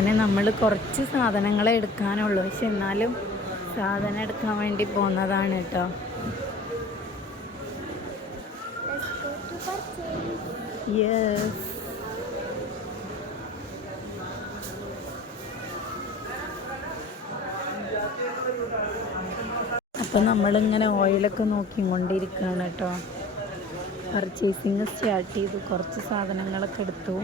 അങ്ങനെ നമ്മൾ കുറച്ച് സാധനങ്ങളെ എടുക്കാനുള്ളൂ, പക്ഷെ എന്നാലും സാധനം എടുക്കാൻ വേണ്ടി പോകുന്നതാണ് കേട്ടോ. യെസ്, അപ്പം നമ്മളിങ്ങനെ ഓയിലൊക്കെ നോക്കിക്കൊണ്ടിരിക്കുകയാണ് കേട്ടോ. പർച്ചേസിങ് സ്റ്റാർട്ട് ചെയ്തു, കുറച്ച് സാധനങ്ങളൊക്കെ എടുത്തു.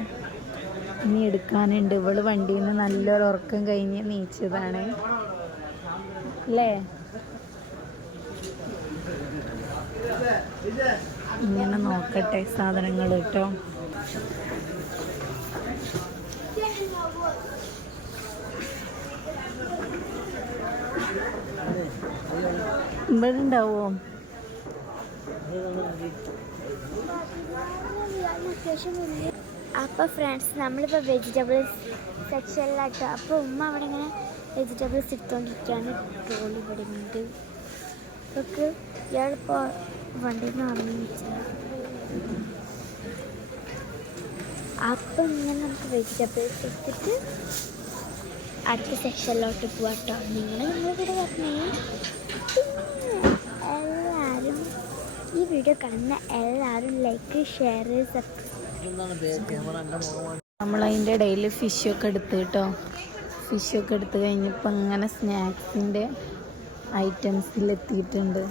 ഇനി എടുക്കാനുണ്ട്. ഇവള് വണ്ടിയിൽ നിന്ന് നല്ലൊരു ഉറക്കം കഴിഞ്ഞ് നീച്ചതാണ് അല്ലേ. ഇങ്ങനെ നോക്കട്ടെ സാധനങ്ങൾ കേട്ടോ. ഇവിടെ ഉണ്ടാവോ? അപ്പോൾ ഫ്രണ്ട്സ്, നമ്മളിപ്പോൾ വെജിറ്റബിൾസ് സെക്ഷനിലാട്ടോ. അപ്പോൾ ഉമ്മ അവിടെ ഇങ്ങനെ വെജിറ്റബിൾസ് എടുത്തുകൊണ്ടിരിക്കുകയാണ്. ട്രോളി ഇവിടെ ഉണ്ട്. അപ്പോൾ ഇയാളിപ്പോൾ വണ്ടിയിൽ നിന്ന് ഇറങ്ങി വെച്ചത്. അപ്പം ഇങ്ങനെ നമുക്ക് വെജിറ്റബിൾസ് എടുത്തിട്ട് അടുത്ത സെക്ഷനിലോട്ട് പോവാട്ടോ. നിങ്ങളിവിടെ പറഞ്ഞേ. എല്ലാവരും ഈ വീഡിയോ കാണുന്ന എല്ലാവരും ലൈക്ക്, ഷെയർ, സബ്സ്ക്രൈബ്. നമ്മളതിൻ്റെ ഇടയിൽ ഫിഷൊക്കെ എടുത്ത് കേട്ടോ. ഫിഷൊക്കെ എടുത്ത് കഴിഞ്ഞപ്പോൾ ഇങ്ങനെ സ്നാക്സിൻ്റെ ഐറ്റംസിലെത്തിയിട്ടുണ്ട്.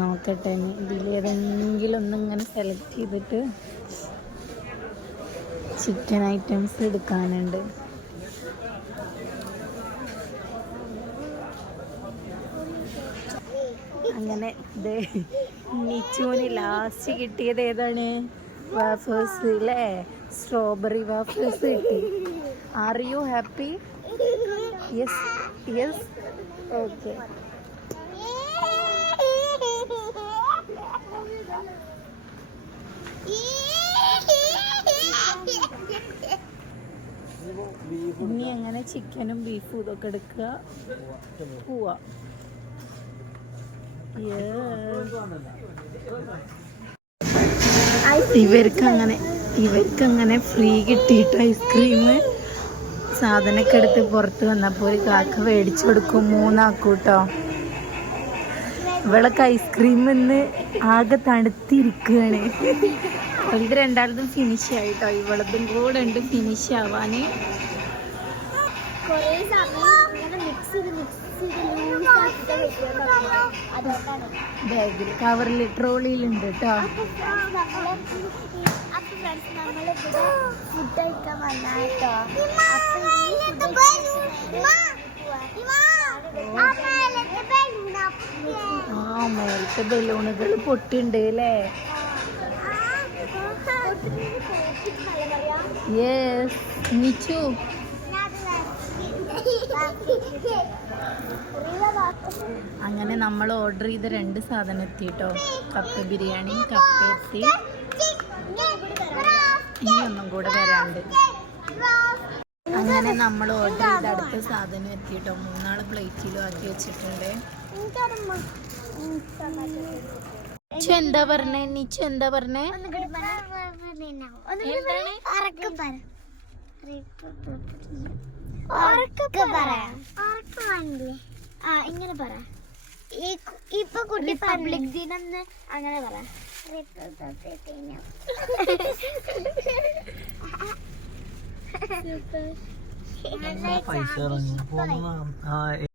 നോക്കട്ടെ, ഇതിലേതെങ്കിലും ഒന്നിങ്ങനെ സെലക്ട് ചെയ്തിട്ട് ചിക്കൻ ഐറ്റംസ് എടുക്കാനുണ്ട്. അങ്ങനെ ഇത് നിച്ചുവിന് ലാസ്റ്റ് കിട്ടിയത് ഏതാണ്? വാഫേഴ്സ് അല്ലേ, സ്ട്രോബെറി വാഫേഴ്സ് കിട്ടി. Are you happy? Yes yes, okay. ഇനി അങ്ങനെ ചിക്കനും ബീഫും ഇതൊക്കെ എടുക്കുക, പോവാ. ഇവർക്കങ്ങനെ ഫ്രീ കിട്ടിയിട്ട് ഐസ്ക്രീം സാധനമൊക്കെ എടുത്ത് പുറത്ത് വന്നപ്പോൾ ഒരു കാക്ക മേടിച്ചു കൊടുക്കും, 3 ആക്കൂട്ടോ. ഇവളൊക്കെ ഐസ്ക്രീം ഇന്ന് ആകെ തണുത്തിരിക്കുകയാണ്. ഇത് രണ്ടാളതും ഫിനിഷ് ആയിട്ടോ. ഇവളതും കൂടെ ഉണ്ട് ഫിനിഷ് ആവാന്. ബാഗിൽ കവറിൽ ട്രോളിയിലുണ്ട് കേട്ടോ. ഫുഡ് കഴിക്കാൻ വന്നാട്ടോ. ആ മേലത്തെ ബലൂണുകൾ പൊട്ടിണ്ട് അല്ലേ. യെസ് നിച്ചു. അങ്ങനെ നമ്മൾ ഓർഡർ ചെയ്ത 2 സാധനം എത്തിട്ടോ. കപ്പ ബിരിയാണി, കപ്പ എത്തി. ഇനി ഒന്നും കൂടെ വരാണ്ട്. അങ്ങനെ നമ്മൾ ഓർഡർ ചെയ്ത അടുത്ത സാധനം എത്തിട്ടോ. 3 പ്ലേറ്റിലും ആക്കി വെച്ചിട്ടുണ്ട്. എന്താ പറഞ്ഞേ നിച്ചു? എന്താ പറഞ്ഞേ? ഇങ്ങനെ പറ. ഇപ്പൊ കുട്ടി പബ്ലിക് ദിനം അങ്ങനെ പറ. പൈസ